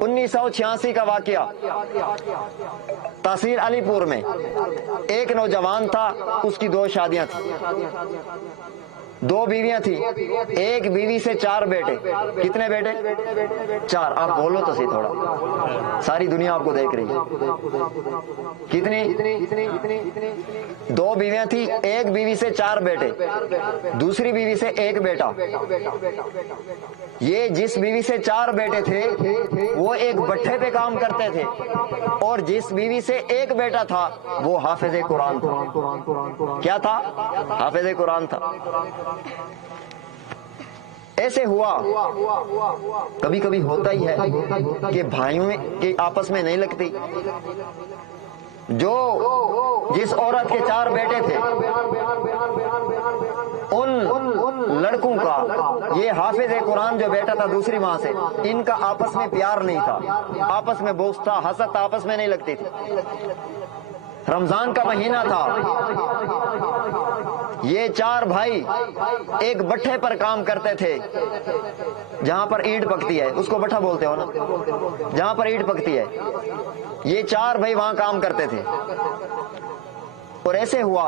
1986 का वाकया, तहसील अलीपुर में एक नौजवान था, उसकी 2 शादियां थी, 2 बीवियां थी, एक बीवी से 4 बेटे। कितने बेटे? 4। आप बोलो तो सही थोड़ा, सारी दुनिया आपको देख रही है। कितनी? 2 बीवियां थी, एक बीवी से 4 बेटे, दूसरी बीवी से 1 बेटा। ये जिस बीवी से 4 बेटे थे वो एक भट्ठे पे काम करते थे, और जिस बीवी से 1 बेटा था वो हाफिज कुरान था। क्या था? हाफिज कुरान था। ऐसे हुआ, कभी कभी होता ही है कि भाइयों के आपस में नहीं लगती। जिस औरत के 4 बेटे थे, उन लड़कों का ये हाफिज कुरान जो बेटा था दूसरी माँ से, इनका आपस में प्यार नहीं था, आपस में बोझ था, हसद आपस में नहीं लगती थी। रमजान का महीना था, ये 4 भाई एक भट्ठे पर काम करते थे, जहां पर ईंट पकती है, उसको भट्ठा बोलते हो ना, जहां पर ईंट पकती है। ये 4 भाई वहां काम करते थे, और ऐसे हुआ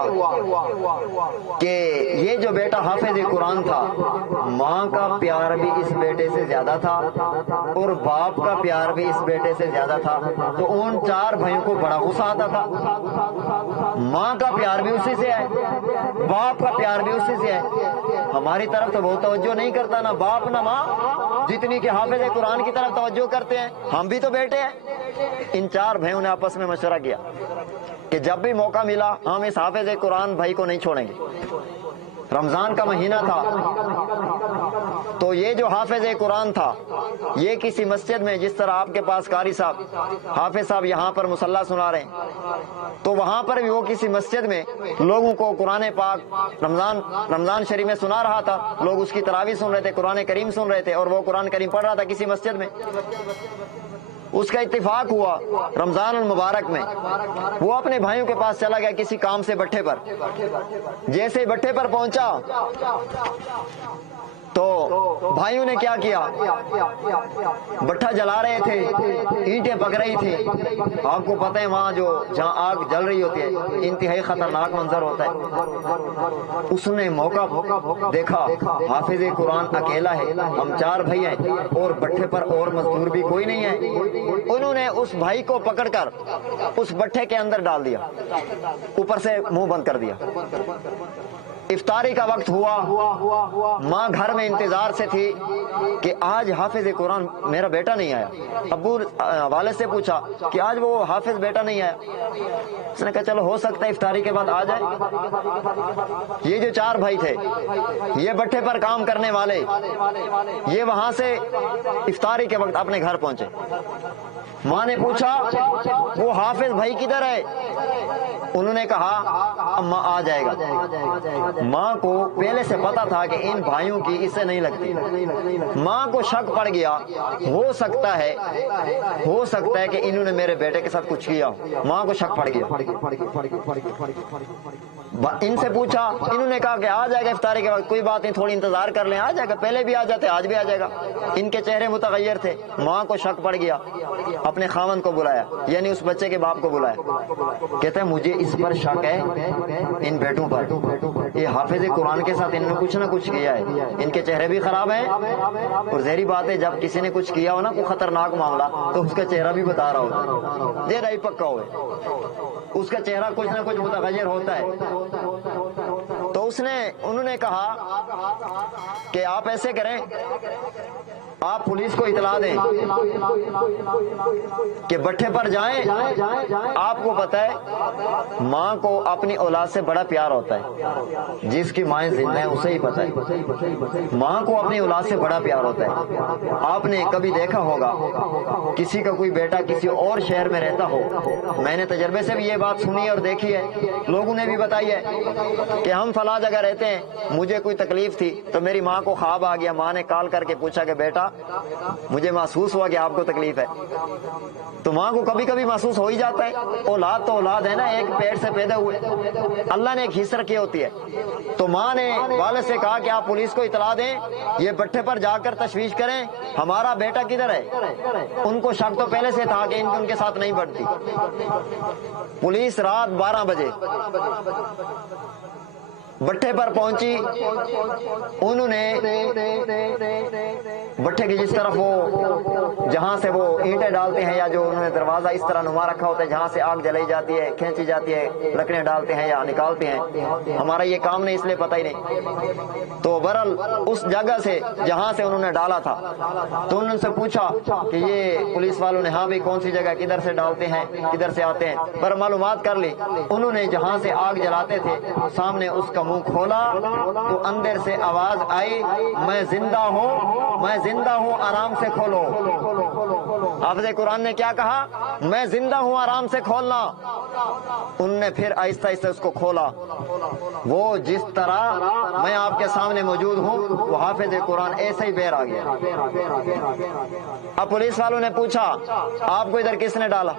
कि ये जो बेटा हाफिज कुरान था, माँ का प्यार भी इस बेटे से ज्यादा था और बाप का प्यार भी इस बेटे से ज्यादा था। तो उन 4 भाइयों को बड़ा गुस्सा आता था। माँ का प्यार भी उसी से है, बाप का प्यार भी उसी से है। हमारी तरफ तो बहुत तवज्जो नहीं करता, ना बाप ना माँ, जितनी कि हाफिज कुरान की तरफ तवज्जो करते हैं। हम भी तो बेटे हैं। इन 4 भाइयों ने आपस में मशवरा किया कि जब भी मौका मिला हम इस हाफिज कुरान भाई को नहीं छोड़ेंगे। रमजान का महीना था, तो ये जो हाफिज कुरान था, ये किसी मस्जिद में, जिस तरह आपके पास कारी साहब, हाफिज साहब यहाँ पर मुसल्ला सुना रहे हैं, तो वहां पर भी वो किसी मस्जिद में लोगों को कुरान पाक रमजान शरीफ में सुना रहा था। लोग उसकी तरावी सुन रहे थे, कुरान करीम सुन रहे थे, और वो कुरान करीम पढ़ रहा था किसी मस्जिद में। उसका इत्तेफाक हुआ रमजान मुबारक में, वो अपने भाइयों के पास चला गया किसी काम से भट्ठे पर। जैसे ही भट्ठे पर पहुंचा तो भाइयों ने क्या किया, भट्ठा जला रहे थे, ईंटें पक रही थी। आपको पता है वहां जहां आग जल रही होती है, इंतहाई खतरनाक मंजर होता है। उसने मौका देखा, हाफिज कुरान अकेला है, हम 4 भाई हैं और भट्ठे पर और मजदूर भी कोई नहीं है। उन्होंने उस भाई को पकड़कर उस भट्ठे के अंदर डाल दिया, ऊपर से मुंह बंद कर दिया। इफ्तारी का वक्त हुआ, माँ घर में इंतजार से थी कि आज हाफिज कुरान मेरा बेटा नहीं आया। अब्बू वाले से पूछा कि आज वो हाफिज बेटा नहीं आया। उसने कहा चलो हो सकता है इफ्तारी के बाद आ जाए। ये जो 4 भाई थे, ये भट्ठे पर काम करने वाले, ये वहां से इफ्तारी के वक्त अपने घर पहुंचे। माँ ने पूछा वो हाफिज भाई किधर है? उन्होंने कहा अम्मा आ जाएगा। माँ को पहले से पता था कि इन भाइयों की इससे नहीं लगती। माँ को शक पड़ गया, हो सकता है कि इन्होंने मेरे बेटे के साथ कुछ किया। माँ को शक पड़ गया। इनसे पूछा, इन्होंने कहा कि आ जाएगा इफ्तारी के वक्त, कोई बात नहीं, थोड़ी इंतजार कर लें, आ जाएगा। पहले भी आ जाते, आज भी आ जाएगा। इनके चेहरे मुतगय्यर थे। माँ को शक पड़ गया, अपने खावंद को बुलाया, यानी उस बच्चे के बाप को बुलाया। कहते हैं मुझे इस पर शक है, इन बेटों पर, ये हाफिज कुरान के साथ इन्होंने कुछ ना कुछ किया है। इनके चेहरे भी खराब हैं, और ज़हरी बात है जब किसी ने कुछ किया हो ना, कोई खतरनाक मामला, तो उसका चेहरा भी बता रहा होता है, ये नहीं पक्का हो, उसका चेहरा कुछ ना कुछ मुतगय्यर होता है। तो उन्होंने कहा कि आप ऐसे करें, आप पुलिस को इतला दें कि भट्ठे पर जाएं। आपको पता है माँ को अपनी औलाद से बड़ा प्यार होता है, जिसकी माँ जिंदा है उसे ही पता है। माँ को अपनी औलाद से बड़ा प्यार होता है। आपने कभी देखा होगा किसी का कोई बेटा किसी और शहर में रहता हो, मैंने तजर्बे से भी ये बात सुनी और देखी है, लोगों ने भी बताई है कि हम फला जगह रहते हैं, मुझे कोई तकलीफ थी तो मेरी माँ को ख्वाब आ गया, माँ ने कॉल करके पूछा कि बेटा مجھے محسوس ہوا کہ آپ کو تکلیف ہے. تو ماں کو کبھی کبھی محسوس ہو ہی جاتا ہے. اولاد تو اولاد ہے نا, ایک پیٹ سے پیدا ہوئے, اللہ نے ایک حصہ رکھی ہوتی ہے. تو ماں نے والد سے کہا کہ آپ پولیس کو اطلاع دیں, یہ بٹھے پر جا کر تشویش کریں ہمارا بیٹا کدھر ہے. ان کو شک تو پہلے سے تھا کہ ان کے ساتھ نہیں بڑھتی. پولیس رات 12 بجے بٹھے پر پہنچی. انہوں نے بٹھے کی جس طرف وہ جہاں سے وہ اینٹیں ڈالتے ہیں یا جو انہوں نے دروازہ اس طرح نما رکھا ہوتا ہے جہاں سے آگ جلائی جاتی ہے, کھینچی جاتی ہے, لکڑیاں ڈالتے ہیں یا نکالتے ہیں, ہمارا یہ کام نہیں اس لیے پتہ ہی نہیں. تو برل اس جگہ سے جہاں سے انہوں نے ڈالا تھا تو انہوں نے سے پوچھا کہ یہ پولیس والوں نے, ہاں بھی کون سی جگہ, کدھر سے ڈالتے ہیں, کدھر سے آتے ہیں, پر معلومات کر لی. انہوں نے جہاں سے آگ جلاتے تھے سامنے اس کا منہ کھولا تو اندر سے آواز آئی, میں زندہ ہوں, میں زندہ ہوں, آرام سے کھولو. حافظ قرآن نے کیا کہا, میں زندہ ہوں, آرام سے کھولنا. ان نے پھر آہستہ آہستہ اس کو کھولا. وہ جس طرح میں آپ کے سامنے موجود ہوں وہ حافظ قرآن ایسے ہی بیر آ گیا. اب پولیس والوں نے پوچھا آپ کو ادھر کس نے ڈالا.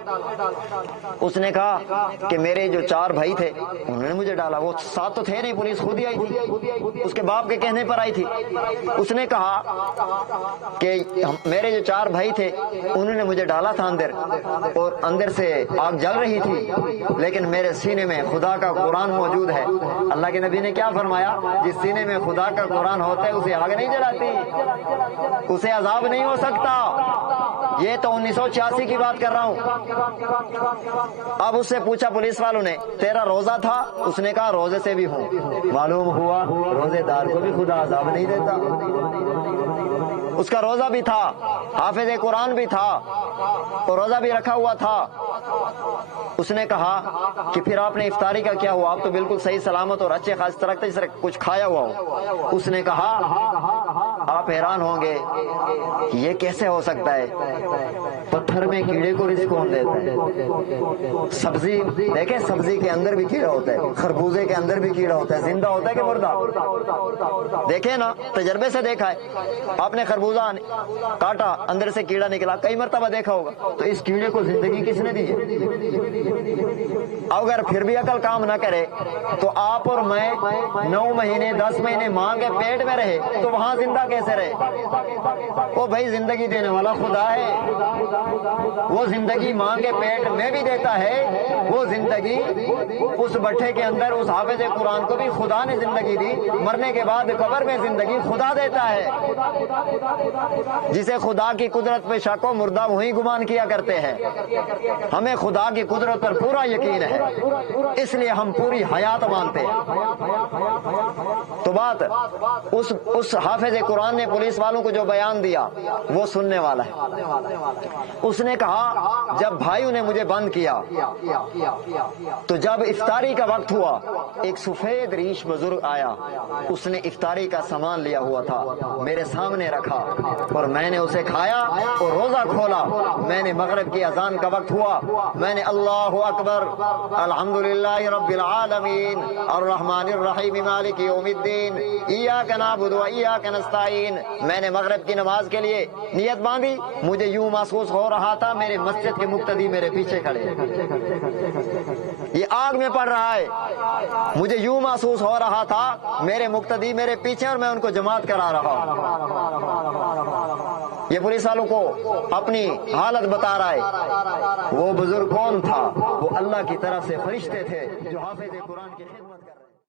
اس نے کہا کہ میرے جو 4 بھائی تھے انہوں نے مجھے ڈالا. وہ ساتھ تو تھے نہیں, پولیس خود ہی آئی تھی, اس کے باپ کے کہنے پر آئی تھی. اس نے کہا کہ میرے جو 4 بھائی تھے انہوں نے مجھے ڈالا تھا اندر, اور اندر سے آگ جل رہی تھی, لیکن میرے سینے میں خدا کا قرآن موجود ہے. اللہ کے نبی نے کیا فرمایا, جس سینے میں خدا کا قرآن ہوتا ہے اسے آگ نہیں جلاتی, اسے عذاب نہیں ہو سکتا. یہ تو 1986 کی بات کر رہا ہوں. اب اس سے پوچھا پولیس والوں نے تیرا روزہ تھا. اس نے کہا روزے سے بھی ہوں. معلوم ہوا روزے دار کو بھی خدا عذاب نہیں دیتا. اس کا روزہ بھی تھا, حافظ قرآن بھی تھا, اور روزہ بھی رکھا ہوا تھا. اس نے کہا کہ پھر آپ نے افطاری کا کیا ہوا, آپ تو بالکل صحیح سلامت اور اچھے خاص طرح جس طرح کچھ کھایا ہوا ہو. اس نے کہا آپ حیران ہوں گے کہ یہ کیسے ہو سکتا ہے, پتھر میں کیڑے کو رزق کون دیتا ہے. سبزی دیکھیں, سبزی کے اندر بھی کیڑا ہوتا ہے, خربوزے کے اندر بھی کیڑا ہوتا ہے, زندہ ہوتا ہے کہ مردہ. دیکھیں نا, تجربے سے دیکھا ہے آپ نے, خربوزہ کاٹا اندر سے کیڑا نکلا, کئی مرتبہ دیکھا ہوگا. تو اس کیڑے کو زندگی کس نے دی ہے. اگر پھر بھی عقل کام نہ کرے تو آپ اور میں 9 مہینے 10 مہینے ماں کے پیٹ میں رہے تو وہاں زندہ کیسے رہے. وہ بھائی زندگی دینے والا خدا ہے, وہ زندگی ماں کے پیٹ میں بھی دیتا ہے. وہ زندگی اس بٹھے کے اندر اس حافظ قرآن کو بھی خدا نے زندگی دی. مرنے کے بعد قبر میں زندگی خدا دیتا ہے. جسے خدا کی قدرت پہ شک و مردہ وہی گمان کیا کرتے ہیں. ہمیں خدا کی قدرت پر پورا یقین ہے, اس لیے ہم پوری حیات مانتے ہیں. تو بات اس حافظ قرآن نے پولیس والوں کو جو بیان دیا وہ سننے والا ہے. اس نے کہا جب بھائیوں نے مجھے بند کیا تو جب افطاری کا وقت ہوا ایک سفید ریش بزرگ آیا. اس نے افطاری کا سامان لیا ہوا تھا, میرے سامنے رکھا اور میں نے اسے کھایا اور روزہ کھولا. میں نے مغرب کی اذان کا وقت ہوا, میں نے اللہ اکبر الحمدللہ رب العالمین الرحمن الرحیم مالک یوم الدین ایاک نعبد و ایاک نستعین, میں نے مغرب کی نماز کے لیے نیت باندھی. مجھے یوں محسوس ہو رہا تھا میرے مسجد کے مقتدی میرے پیچھے کھڑے, یہ آگ میں پڑ رہا ہے. مجھے یوں محسوس ہو رہا تھا میرے مقتدی میرے پیچھے اور میں ان کو جماعت کرا رہا ہوں. یہ پولیس والوں کو اپنی حالت بتا رہا ہے. وہ بزرگ کون تھا, وہ اللہ کی طرف سے فرشتے تھے جو حافظ قرآن کے